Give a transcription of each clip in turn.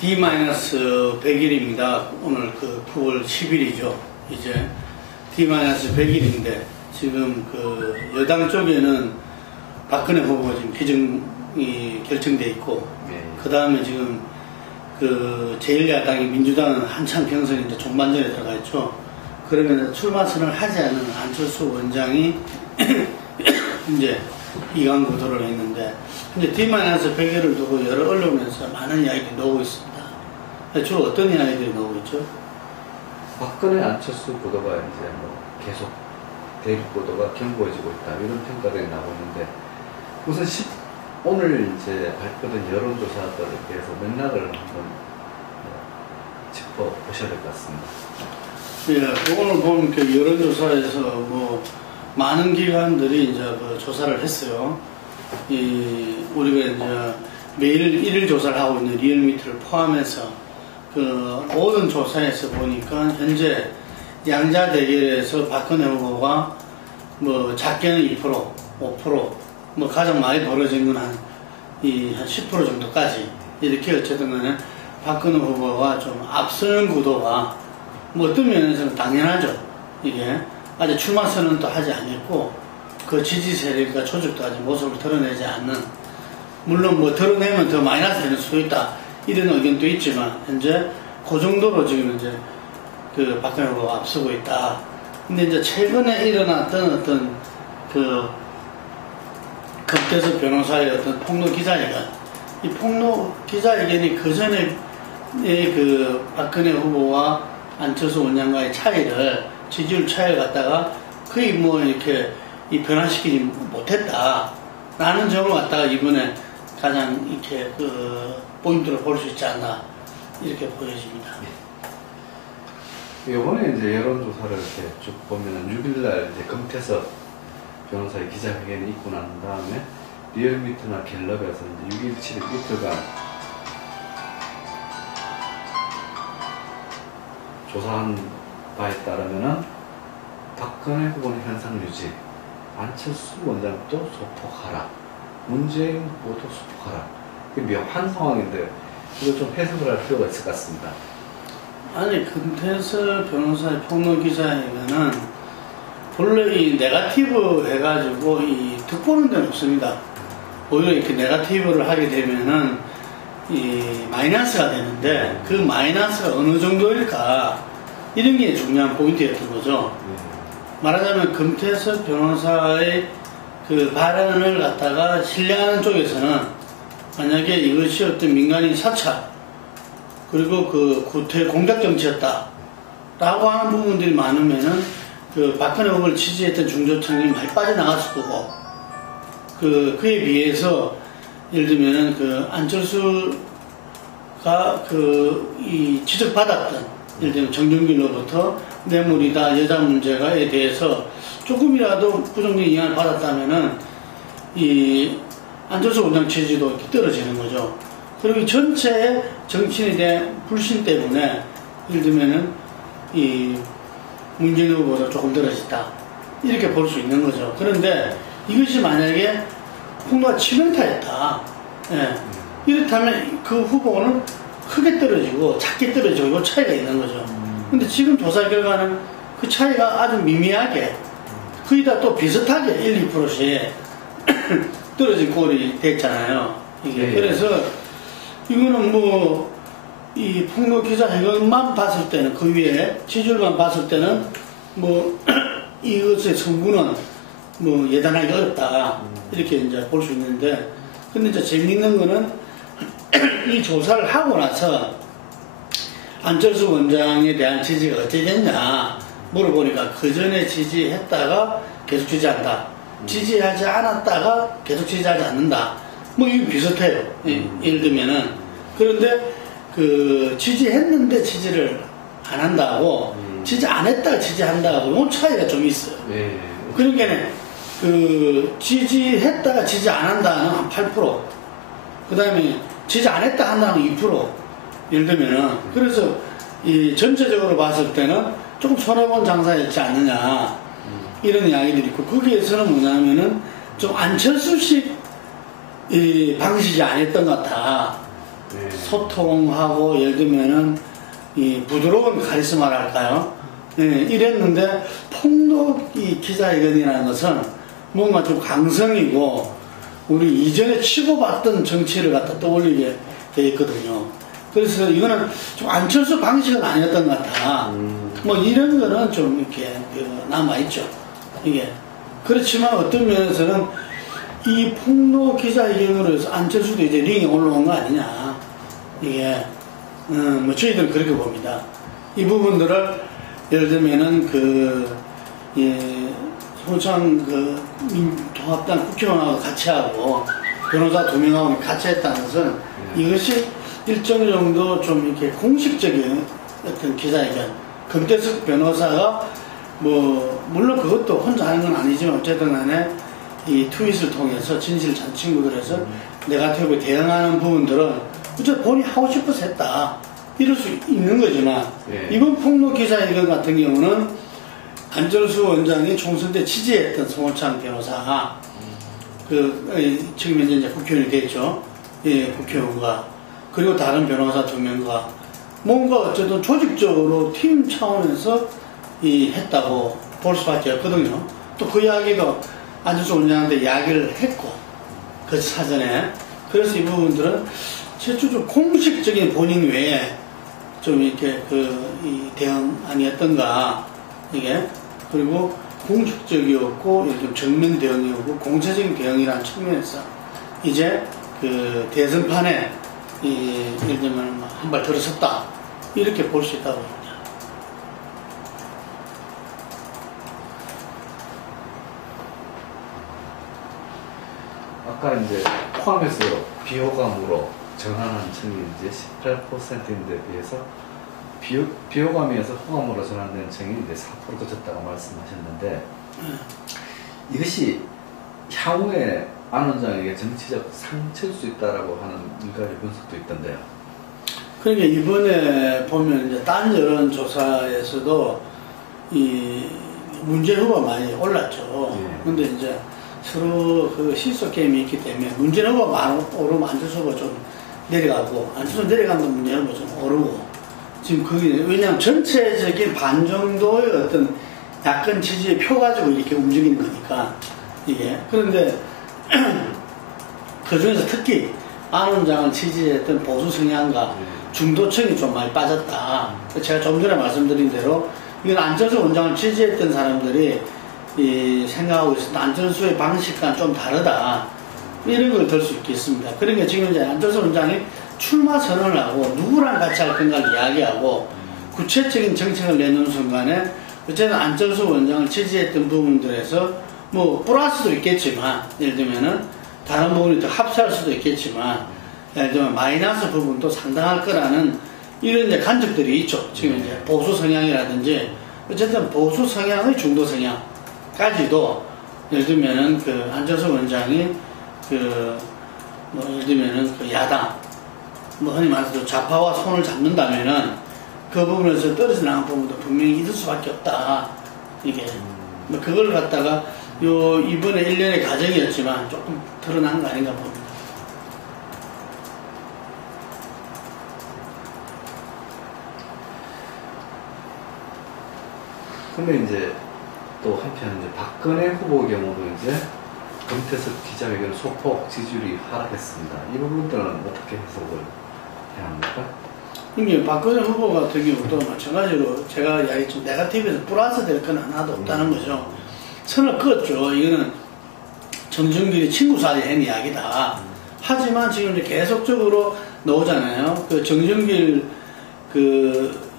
D-100일입니다. 오늘 그 9월 10일이죠. 이제 D-100일인데 지금 그 여당 쪽에는 박근혜 후보가 지금 기정이 결정돼 있고, 그 다음에 지금 그 제1야당이 민주당은 한참 경선이 이제 종반전에 들어가 있죠. 그러면 출마 선언을 하지 않은 안철수 원장이 이제 이강 구도를 했는데, 이제 D-100일을 두고 여러 언론에서 많은 이야기들이 나오고 있습니다. 주로 어떤 이야기들이 나오고 있죠? 박근혜 안철수 구도가 이제 뭐 계속 대립 구도가 견고해지고 있다, 이런 평가들이 나오고 있는데, 우선 오늘 이제 발표된 여론조사들에 대해서 맥락을 한번 짚어보셔야 될 것 같습니다. 예, 오늘 보면 그 여론조사에서 뭐 많은 기관들이 이제 그 조사를 했어요. 우리가 이제 매일 1일 조사를 하고 있는 리얼미터를 포함해서 그 모든 조사에서 보니까 현재 양자 대결에서 박근혜 후보가 뭐 작게는 2%, 5%, 뭐 가장 많이 벌어진 건 한 10% 정도까지 이렇게 어쨌든 간에 박근혜 후보가 좀 앞서는 구도가 뭐 어떤 면에서는 당연하죠. 이게 아직 출마 선언도 하지 않았고 그 지지 세력과 조직도 아직 모습을 드러내지 않는, 물론 뭐 드러내면 더 마이너스 되는 수도 있다 이런 의견도 있지만 현재 그 정도로 지금 이제 그 박근혜 후보가 앞서고 있다. 근데 이제 최근에 일어났던 어떤 그 금태섭 변호사의 어떤 폭로 기자회견, 이 폭로 기자회견이 그 전에 그 박근혜 후보와 안철수 원장과의 차이를, 지지율 차이를 갖다가 거의 뭐 이렇게 변화시키지 못했다 라는 점을 갖다가 이번에 가장 이렇게 그 포인트로 볼 수 있지 않나 이렇게 보여집니다. 이번에 이제 여론조사를 이렇게 쭉 보면은 6일날 이제 금태섭 변호사의 기자회견이 있고 난 다음에 리얼미터나 갤럽에서 이제 6일, 7일 이틀간 조사한 바에 따르면은 박근혜 후보는 현상 유지, 안철수 원장도 소폭하라, 문재인 후보도 소폭하라. 이게 묘한 상황인데 이거 좀 해석을 할 필요가 있을 것 같습니다. 아니, 금태섭 변호사의 폭로 기자회견은 본래 이 네거티브 해가지고 이 득보는 데는 없습니다. 오히려 이렇게 네거티브를 하게 되면은 이 마이너스가 되는데 그 마이너스가 어느 정도일까 이런 게 중요한 포인트였던 거죠. 말하자면 금태섭 변호사의 그 발언을 갖다가 신뢰하는 쪽에서는 만약에 이것이 어떤 민간인 사찰 그리고 그 구태 공작 정치였다 라고 하는 부분들이 많으면은 그 박근혜 후보를 지지했던 중도층이 많이 빠져나갔을 거고, 그에 비해서 예를 들면 그 안철수가 이 지적받았던, 예를 들면 정준길로부터 뇌물이다, 여자 문제가에 대해서 조금이라도 부정적인 영향을 받았다면은 이 안철수 원장 지지도 이렇게 떨어지는 거죠. 그리고 전체의 정치인에 대한 불신 때문에 예를 들면은 이 문재인 후보보다 조금 떨어졌다 이렇게 볼 수 있는 거죠. 그런데 이것이 만약에 폭로가 치명타였다, 예, 이렇다면 그 후보는 크게 떨어지고 작게 떨어지고 이 차이가 있는 거죠. 근데 지금 조사 결과는 그 차이가 아주 미미하게 거의 다 또 비슷하게 1, 2%씩 떨어진 꼴이 됐잖아요. 이게. 그래서 이거는 뭐 이 폭로 기자회견만 봤을 때는, 그 위에 지지율만 봤을 때는 뭐 이것의 성분은 뭐 예단하기 어렵다 이렇게 이제 볼 수 있는데, 근데 이제 재밌는 거는 이 조사를 하고 나서 안철수 원장에 대한 지지가 어찌 됐냐 물어보니까 그 전에 지지했다가 계속 지지한다, 지지하지 않았다가 계속 지지하지 않는다, 뭐 이거 비슷해요. 예를 들면은. 그런데 그 지지했는데 지지를 안 한다고 지지 안 했다가 지지한다고 이 차이가 좀 있어요. 그러니까 그 지지했다가 지지 안 한다는 한 8%, 그 다음에 지지 안 했다 한다는 2%, 예를 들면은. 그래서 이 전체적으로 봤을 때는 조금 손해본 장사였지 않느냐 이런 이야기들이 있고, 거기에서는 뭐냐면은 좀 안철수식 이 방식이 아니었던 것 같다 네. 소통하고 예를 들면은 이 부드러운 카리스마랄까요? 예, 이랬는데 폭력 이 기자회견이라는 것은 뭔가 좀 강성이고 우리 이전에 치고받던 정치를 갖다 떠올리게 돼 있거든요. 그래서 이거는 좀 안철수 방식은 아니었던 것 같아. 뭐 이런 거는 좀 이렇게 남아있죠. 이게. 그렇지만 어떤 면에서는 이 폭로 기자회견으로 해서 안철수도 이제 링에 올라온 거 아니냐. 이게, 뭐 저희들은 그렇게 봅니다. 이 부분들을 예를 들면은 소창 통합당 국회의원하고 같이 하고 변호사 2명하고 같이 했다는 것은 이것이 일정 정도 좀 이렇게 공식적인 어떤 기자회견. 금태섭 변호사가 물론 그것도 혼자 하는 건 아니지만 어쨌든 간에 이 트윗을 통해서 진실 잔 친구들에서 네거티브에 대응하는 부분들은 어쨌든 본인이 하고 싶어서 했다. 이럴 수 있는 거지만 예. 이번 폭로 기자회견 같은 경우는 안철수 원장이 총선 때 지지했던 송호창 변호사가 지금 이제 국회의원이 됐죠. 예, 국회의원과 그리고 다른 변호사 2명과 뭔가 어쨌든 조직적으로 팀 차원에서 했다고 볼 수밖에 없거든요. 또 그 이야기도 안철수 원장한테 이야기를 했고 그 사전에 그래서 이 부분들은 최초 좀 공식적인 본인 외에 좀 이렇게 이 대응 아니었던가 이게 그리고 공식적이었고 좀 정면 대응이었고 공체적인 대응이라는 측면에서 이제 대선판에 예를 들면 한 발 들어섰다 이렇게 볼 수 있다고 봅니다. 아까 이제 포함해서 비호감으로 전환한 층이 이제 18%인데 비해서 비호감에서 호감으로 전환된 층이 이제 4% 그쳤다고 말씀하셨는데 이것이 향후에 안 원장에게 정치적 상처일 수 있다라고 하는 일가의 분석도 있던데요. 그러니까 이번에 보면 이제 딴 여론조사에서도 이 문재인 후보가 많이 올랐죠. 근데 이제 서로 시소 게임이 있기 때문에 문재인 후보가 많이 오르면 안철수 후보가 좀 내려가고 안철수 내려가면 문재인 후보가 좀 오르고 지금 그게 왜냐하면 전체적인 반 정도의 어떤 약간 지지의 표 가지고 이렇게 움직이는 거니까 이게 그런데 그 중에서 특히 안 원장을 지지했던 보수 성향과 중도층이 좀 많이 빠졌다. 제가 좀 전에 말씀드린 대로 이건 안철수 원장을 지지했던 사람들이 생각하고 있었던 안철수의 방식과는 좀 다르다. 이런 걸 들 수 있겠습니다. 그러니까 지금 이제 안철수 원장이 출마 선언을 하고 누구랑 같이 할 건가를 이야기하고 구체적인 정책을 내놓는 순간에 어쨌든 안철수 원장을 지지했던 부분들에서 뭐 플러스도 있겠지만 예를 들면은 다른 부분이 더 합세할 수도 있겠지만 예를 들면 마이너스 부분도 상당할 거라는 이런 이제 간접들이 있죠. 지금 이제 보수 성향이라든지 어쨌든 보수 성향의 중도 성향까지도 예를 들면은 안철수 원장이 뭐 예를 들면은 야당 뭐 흔히 말해서 좌파와 손을 잡는다면은 그 부분에서 떨어져 나간 부분도 분명히 있을 수밖에 없다. 이게 뭐 그걸 갖다가 이번에 1년의 과정이었지만 조금 드러난 거 아닌가 봅니다. 근데 이제 또 한편 이제 박근혜 후보 경우도 이제 금태섭 기자회견 소폭 지지율이 하락했습니다. 이 부분들은 어떻게 해석을 해야 합니까? 이게 박근혜 후보 같은 경우도 마찬가지로 제가 이야기했죠. 네거티브에서 플러스 될 건 하나도 없다는 거죠. 선을 그었죠. 이거는 정준길이 친구 사이에 한 이야기다. 하지만 지금 이제 계속적으로 나오잖아요. 정준길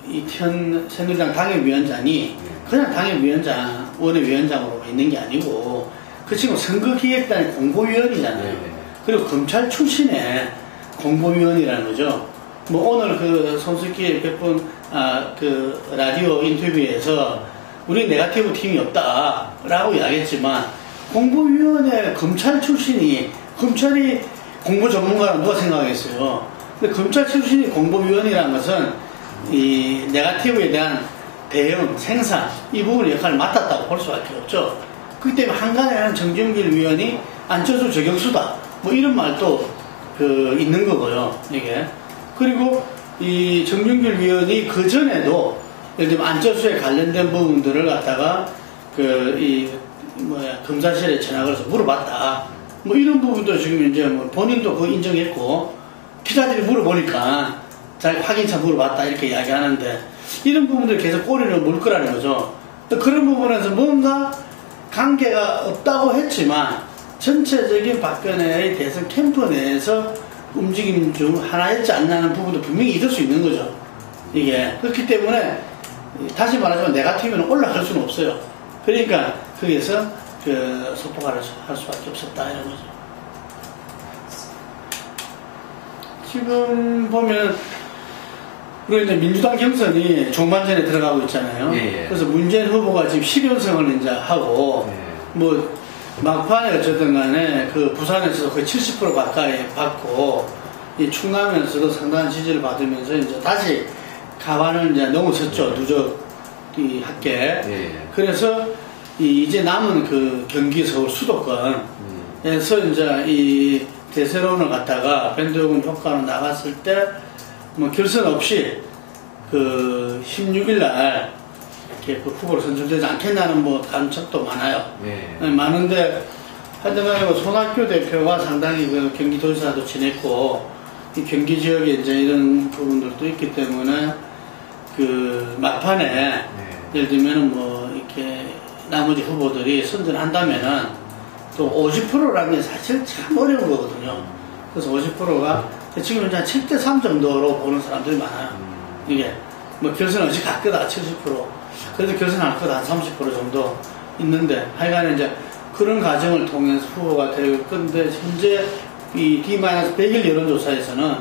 이현 새누리당 당협위원장이 그냥 당협위원장, 원외위원장으로 있는 게 아니고 그 친구 선거기획단의 공보위원이잖아요. 그리고 검찰 출신의 공보위원이라는 거죠. 뭐 오늘 손석희 100분 라디오 인터뷰에서 우리 네거티브 팀이 없다라고 이야기했지만 공보위원회 검찰 출신이 검찰이 공보 전문가라고 누가 생각하겠어요. 근데 검찰 출신이 공보위원이라는 것은 이 네거티브에 대한 대응, 생산 이 부분의 역할을 맡았다고 볼 수밖에 없죠. 그렇기 때문에 한간에는 정준길 위원이 안철수 저격수다 뭐 이런 말도 있는 거고요. 이게 그리고 이 정준길 위원이 그 전에도 예를 들면 안철수에 관련된 부분들을 갖다가 검사실에 전화를 해서 물어봤다. 뭐 이런 부분도 지금 이제 뭐 본인도 그거 인정했고 기자들이 물어보니까 자기 확인차 물어봤다 이렇게 이야기하는데 이런 부분들 계속 꼬리를 물 거라는 거죠. 또 그런 부분에서 뭔가 관계가 없다고 했지만 전체적인 박근혜의 대선 캠프 내에서 움직임 중 하나였지 않나는 부분도 분명히 있을 수 있는 거죠. 이게 그렇기 때문에 다시 말하자면 네거티브는 올라갈 수는 없어요. 그러니까 거기에서 소폭을 할 수밖에 없었다 이런 거죠. 지금 보면 우리 이제 민주당 경선이 종반전에 들어가고 있잖아요. 예, 예. 그래서 문재인 후보가 지금 10연승을 이제 하고 예. 뭐 막판에 어쨌든 간에 그 부산에서도 거의 70% 가까이 받고 이 충남에서도 상당한 지지를 받으면서 이제 다시 가반을 이제 넘어섰죠. 누적이 합계. 예. 그래서 이제 남은 그 경기 서울 수도권에서 이제 이 대세론을 갖다가 밴드웨건 효과로 나갔을 때 뭐 결선 없이 그 16일 날 이렇게 그 후보로 선출되지 않겠냐는 뭐 감촉도 많아요. 예. 많은데 하여튼간에 손학규 대표가 상당히 그 경기도지사도 지냈고 이 경기 지역에 이제 이런 부분들도 있기 때문에 그 막판에 예를 들면은 뭐 이렇게 나머지 후보들이 선전한다면은 또 50%라는 게 사실 참 어려운 거거든요. 그래서 50%가 지금 이제 7대3 정도로 보는 사람들이 많아요. 이게 뭐 결선 없이 갈 거다 70%. 그래도 결선할 거다 한 30% 정도 있는데 하여간에 이제 그런 과정을 통해서 후보가 될 건데 현재 이 D-100일 여론조사에서는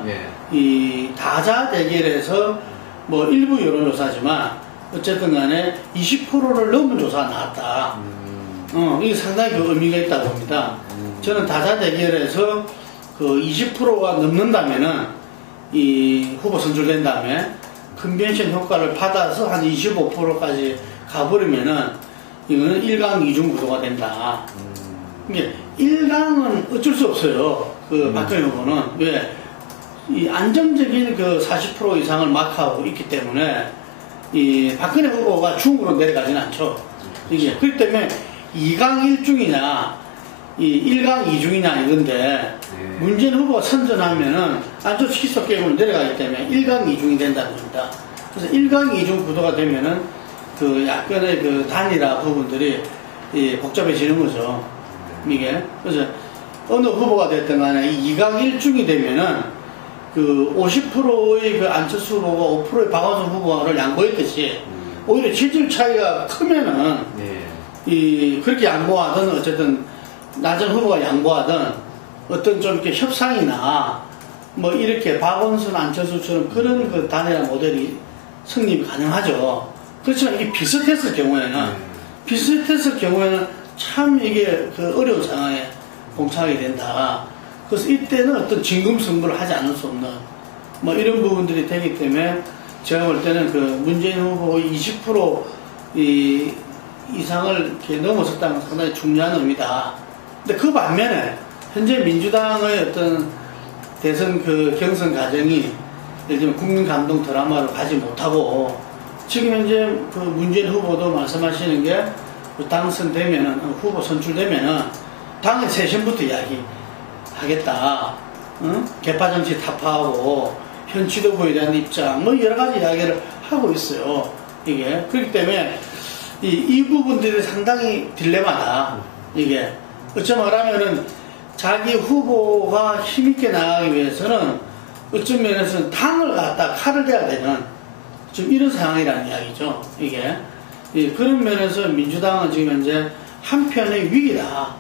이 다자 대결에서 뭐 일부 여론조사지만 어쨌든 간에 20%를 넘은 조사가 나왔다. 이게 상당히 그 의미가 있다고 봅니다. 저는 다자 대결에서 그 20%가 넘는다면은 이 후보 선출된 다음에 컨벤션 효과를 받아서 한 25%까지 가버리면은 이거는 1강 2중 구도가 된다. 이게 1강은 어쩔 수 없어요. 그 박근혜 후보는 왜? 이 안정적인 그 40% 이상을 마크하고 있기 때문에 이 박근혜 후보가 중으로 내려가지는 않죠. 이게 그렇기 때문에 2강 1중이냐 이 1강 2중이냐 이건데 문재인 후보가 선전하면은 안철수 시속 게임으로 내려가기 때문에 1강 2중이 된다는 겁니다. 그래서 1강 2중 구도가 되면은 그 약간의 그 단일화 부분들이 복잡해지는 거죠. 이게 그래서 어느 후보가 됐든 간에 2강 1중이 되면은 그 50%의 그 안철수 후보가 5%의 박원순 후보를 양보했듯이 오히려 지지율 차이가 크면은 그렇게 양보하든 어쨌든 낮은 후보가 양보하든 어떤 좀 이렇게 협상이나 뭐 이렇게 박원순 안철수처럼 그런 그 단일화 모델이 성립이 가능하죠. 그렇지만 이게 비슷했을 경우에는 참 이게 그 어려운 상황에 봉착하게 된다. 그래서 이때는 어떤 진검승부를 하지 않을 수 없는 뭐 이런 부분들이 되기 때문에 제가 볼 때는 그 문재인 후보 20% 이상을 이렇게 넘어섰다는 상당히 중요한 의미다. 근데 그 반면에 현재 민주당의 어떤 대선 그 경선 과정이 예를 들면 국민 감동 드라마를 가지 못하고 지금 현재 그 문재인 후보도 말씀하시는 게 당선되면은 후보 선출되면은 당의 쇄신부터 이야기하겠다. 개파 정치 타파하고 현 지도부에 대한 입장 뭐 여러 가지 이야기를 하고 있어요. 이게 그렇기 때문에 이 부분들이 상당히 딜레마다. 이게 어쩌면 말하면은 자기 후보가 힘있게 나가기 위해서는 어떤 면에서는 당을 갖다 칼을 대야 되는 좀 이런 상황이라는 이야기죠. 이게 그런 면에서 민주당은 지금 현재 한편의 위기다.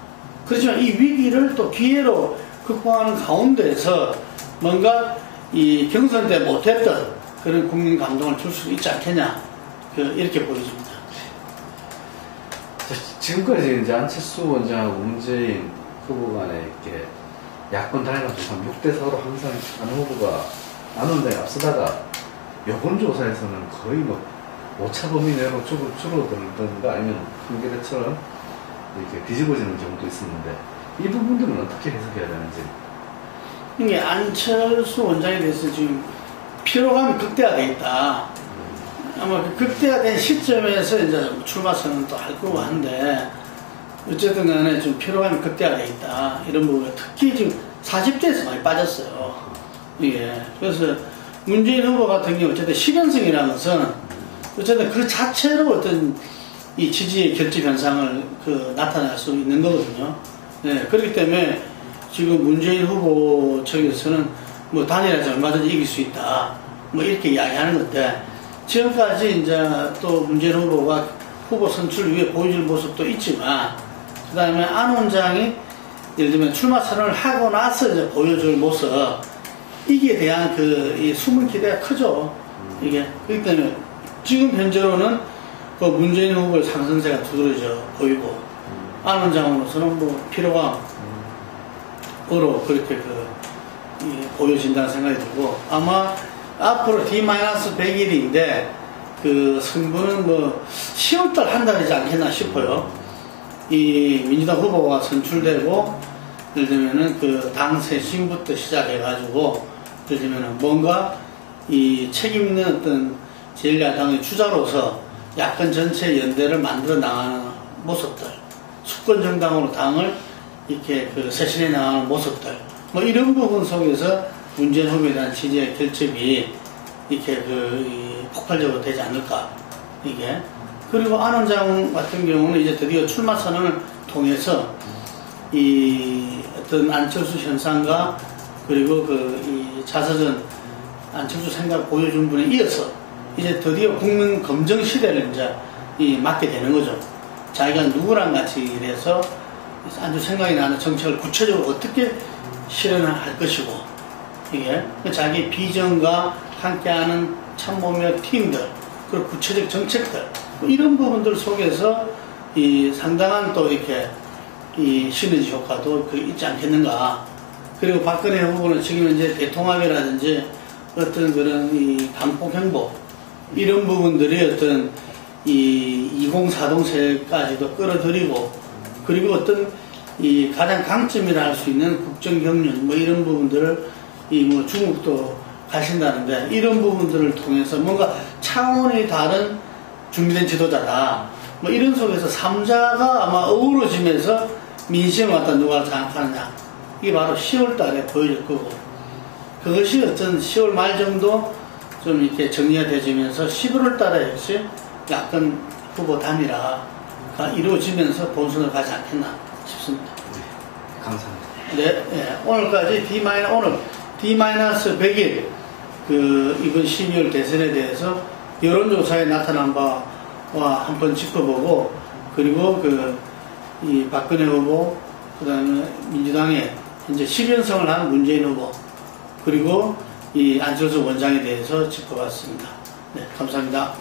그렇지만 이 위기를 또 기회로 극복하는 가운데에서 뭔가 이 경선 때 못했던 그런 국민 감동을 줄 수 있지 않겠냐 이렇게 보여집니다. 지금까지 이제 안철수 원장하고 문재인 후보 간에 이렇게 야권 단일화 조사 6대4로 항상 안 후보가 안 원장이 앞서다가 여론조사에서는 거의 뭐 오차 범위 내로 줄어들던가 아니면 한겨레처럼 이렇게 뒤집어지는 경우도 있었는데 이 부분들은 어떻게 해석해야 되는지. 이게 안철수 원장에 대해서 지금 피로감이 극대화되어 있다. 아마 그 극대화된 시점에서 이제 출마 선언도 할 거고 한데, 어쨌든 간에 좀 피로감이 극대화되어 있다. 이런 부분에 특히 지금 40대에서 많이 빠졌어요. 이게. 그래서 문재인 후보 같은 경우 어쨌든 실현성이라는 것은 어쨌든 그 자체로 어떤 이 지지의 결집 현상을 나타낼 수 있는 거거든요. 네, 그렇기 때문에 지금 문재인 후보 측에서는 뭐 단일화해서 얼마든지 이길 수 있다. 뭐 이렇게 이야기하는 건데, 지금까지 이제 또 문재인 후보가 후보 선출 위에 보여줄 모습도 있지만, 그 다음에 안 원장이 예를 들면 출마 선언을 하고 나서 이제 보여줄 모습, 이게 대한 이 숨은 기대가 크죠. 이게. 그렇기 때문에 지금 현재로는 그 문재인 후보의 상승세가 두드러져 보이고, 안 원장으로서는 뭐 피로감으로 그렇게 보여진다는 생각이 들고, 아마 앞으로 D-100일인데 그 승부는 뭐 10월달 한 달이지 않겠나 싶어요. 이 민주당 후보가 선출되고, 예를 들면은 그 당 쇄신부터 시작해가지고, 예를 들면은 뭔가 이 책임있는 어떤 제1야당의 주자로서 야권 전체 연대를 만들어 나가는 모습들, 수권 정당으로 당을 이렇게 쇄신해 나가는 모습들, 뭐 이런 부분 속에서 문재인 후보에 대한 지지의 결집이 이렇게 폭발적으로 되지 않을까, 이게. 그리고 안 원장 같은 경우는 이제 드디어 출마 선언을 통해서 이 어떤 안철수 현상과 그리고 이 자서전 안철수 생각 보여준 분에 이어서 이제 드디어 국민 검증 시대를 이제 맞게 되는 거죠. 자기가 누구랑 같이 일해서 아주 생각이 나는 정책을 구체적으로 어떻게 실현할 것이고, 이게 자기 비전과 함께하는 참모며 팀들, 그리고 구체적 정책들, 뭐 이런 부분들 속에서 이 상당한 또 이렇게 이 시너지 효과도 있지 않겠는가. 그리고 박근혜 후보는 지금 이제 대통합이라든지 어떤 그런 이 강폭 행보, 이런 부분들이 어떤 이 2040세까지도 끌어들이고, 그리고 어떤 이 가장 강점이라 할 수 있는 국정 경륜, 뭐 이런 부분들을 뭐 중국도 가신다는데, 이런 부분들을 통해서 뭔가 차원이 다른 준비된 지도자다. 뭐 이런 속에서 3자가 아마 어우러지면서 민심을 갖다 누가 장악하느냐. 이게 바로 10월 달에 보여질 거고, 그것이 어떤 10월 말 정도 좀 이렇게 정리가 되지면서 11월 달에 역시 야권 후보 단일화가 이루어지면서 본선을 가지 않겠나 싶습니다. 네, 감사합니다. 네, 네. 오늘까지 오늘 D-100일 이번 12월 대선에 대해서 여론조사에 나타난 바와 한번 짚어보고, 그리고 이 박근혜 후보, 그 다음에 민주당의 현재 10연승을 한 문재인 후보, 그리고 이 안철수 원장에 대해서 짚어봤습니다. 네, 감사합니다.